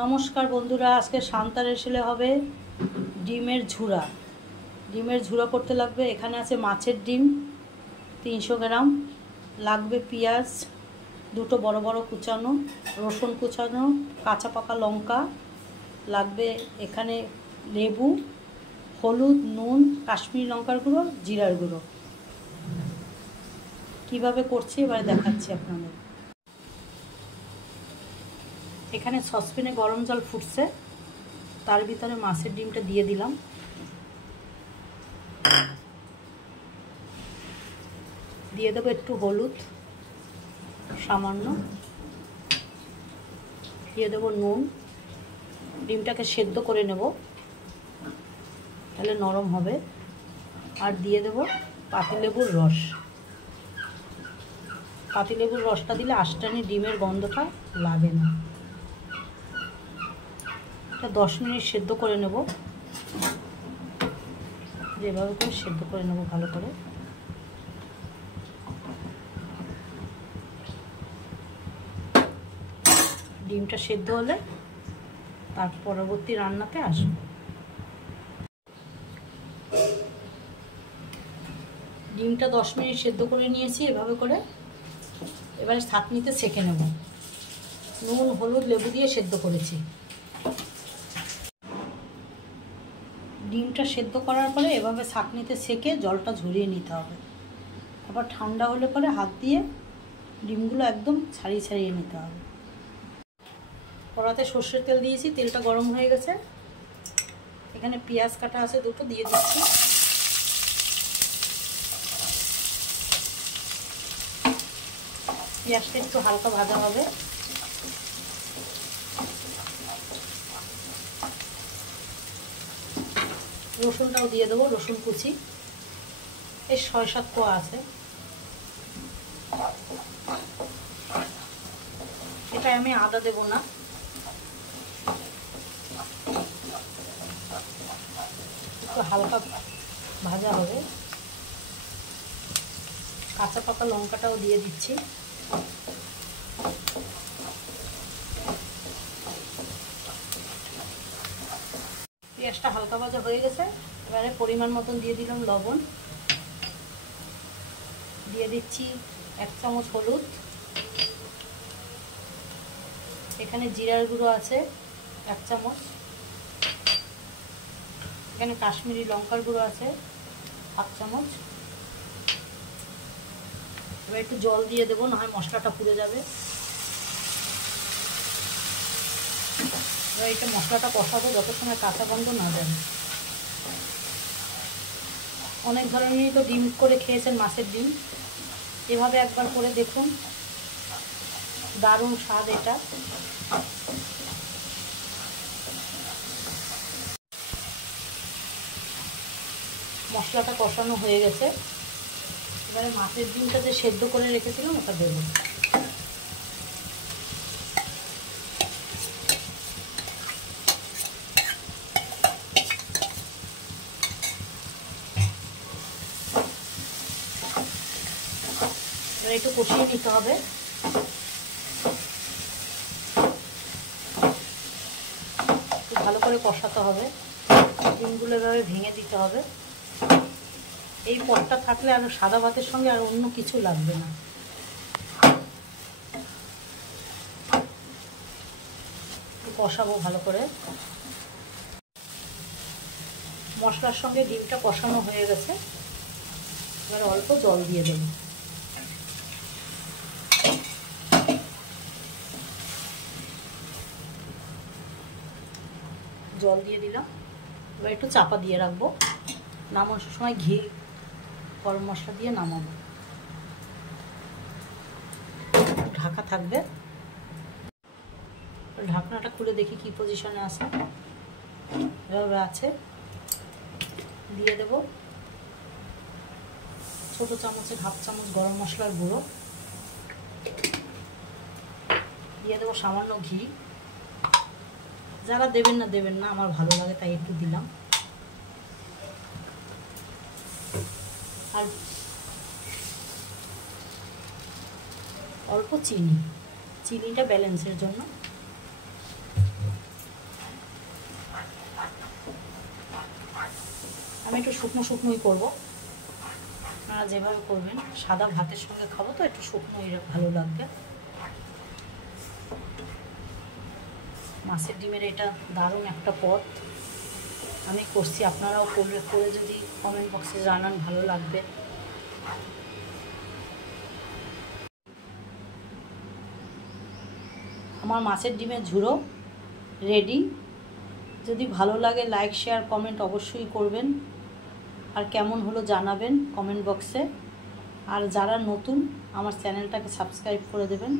নমস্কার বন্ধুরা, আজকে সান্তার রেসিপি হবে ডিমের ঝুরা। ডিমের ঝুরা করতে লাগবে, এখানে আছে মাছের ডিম 300 গ্রাম, লাগবে পেঁয়াজ দুটো বড় বড় কুচানো, রসুন কুচানো, কাঁচা পাকা লঙ্কা লাগবে, এখানে লেবু, হলুদ, নুন, কাশ্মীরি লঙ্কার গুঁড়ো, জিরার গুঁড়ো। কীভাবে করছি এবারে দেখাচ্ছি আপনাদের। এখানে সসপ্যানে গরম জল ফুটছে, তার ভিতরে মাছের ডিমটা দিয়ে দিলাম। দিয়ে দেবো একটু হলুদ সামান্য, দিয়ে দেবো নুন। ডিমটাকে সেদ্ধ করে নেব, তাহলে নরম হবে। আর দিয়ে দেবো পাতিলেবুর রস। পাতিলেবুর রসটা দিলে আঁশটানি ডিমের গন্ধটা লাগে না। 10 মিনিট সেদ্ধ করে নেব, যেভাবে করে সেদ্ধ করে নেব ভালো করে। ডিমটা সেদ্ধ হলে তার পরবর্তী রান্নাতে আসবো। ডিমটা 10 মিনিট সেদ্ধ করে নিয়েছি এভাবে করে। এবারে ছাঁকনিতে সেঁকে নেব। নুন, হলুদ, লেবু দিয়ে সেদ্ধ করেছি। ডিমটা সেদ্ধ করার পরে এভাবে ছাঁকনিতে সেঁকে জলটা ঝরিয়ে নিতে হবে। আবার ঠান্ডা হলে পরে হাত দিয়ে ডিমগুলো একদম ছাড়িয়ে ছাড়িয়ে নিতে হবে। কড়াতে সর্ষের তেল দিয়েছি, তেলটা গরম হয়ে গেছে। এখানে পেঁয়াজ কাটা আছে দুটো, দিয়ে দিচ্ছি। পেঁয়াজটা একটু হালকা ভাজা হবে। রসুনটাও দিয়ে দেবো, রসুন কুচি এই 6-7 কোয়া আছে। এটা আমি আদা দেব না। একটু হালকা ভাজা হবে। কাঁচা পাকা লঙ্কাটাও দিয়ে দিচ্ছি। পেঁয়াজটা হালকা ভাজা হয়ে গেছে। এবারে পরিমাণ মতন দিয়ে দিলাম লবণ, দিয়ে দিচ্ছি 1 চামচ হলুদ। এখানে জিরার গুঁড়ো আছে 1 চামচ। এখানে কাশ্মীরি লঙ্কার গুঁড়ো আছে 1 চামচ। এবার একটু জল দিয়ে দেবো, না হয় মশলাটা পুড়ে যাবে। এবার এটা মশলাটা কষাবো যত সময় কাঁচা গন্ধ না যাবে। অনেক ধরনেরই তো ডিম করে খেয়েছেন, মাছের ডিম। এভাবে একবার করে দেখুন, দারুণ স্বাদ এটা। মশলাটা কষানো হয়ে গেছে। এবারে মাছের ডিমটা যে সেদ্ধ করে রেখেছিলাম ওটা দেবো। এবার একটু কষিয়ে নিতে হবে। একটু ভালো করে কষাতে হবে। ডিমগুলো এভাবে ভেঙে দিতে হবে। এই পদটা থাকলে আর সাদা ভাতের সঙ্গে আর অন্য কিছু লাগবে না। কষাবো ভালো করে। মশলার সঙ্গে ডিমটা কষানো হয়ে গেছে। এবার অল্প জল দিয়ে দেব। জল দিয়ে দিলাম। এবার একটু চাপা দিয়ে রাখবো। নামানোর সময় ঘি, গরম মশলা দিয়ে নামাবো। ঢাকা থাকবে। ঢাকনাটা খুলে দেখি কি পজিশনে আছে। এভাবে আছে। দিয়ে দেব ছোট চামচের 1/2 চামচ গরম মশলার গুঁড়ো। দিয়ে দেবো সামান্য ঘি। যারা দেবেন না দেবেন না, আমার ভালো লাগে তাই একটু দিলাম। আর অল্প চিনি, চিনিটা ব্যালেন্সের জন্য। একটু শুকনো শুকনোই করবো, আপনারা যেভাবে করবেন। সাদা ভাতের সঙ্গে খাবো তো একটু শুকনোই ভালো লাগবে। মাছের ডিমের এটা দারুণ একটা পদ, আমি করছি, আপনারাও করে যদি কমেন্ট বক্সে জানান ভালো লাগবে। আমার মাছের ডিমের ঝুড়ো রেডি। যদি ভালো লাগে লাইক শেয়ার কমেন্ট অবশ্যই করবেন, আর কেমন হলো জানাবেন কমেন্ট বক্সে। আর যারা নতুন আমার চ্যানেলটাকে সাবস্ক্রাইব করে দেবেন।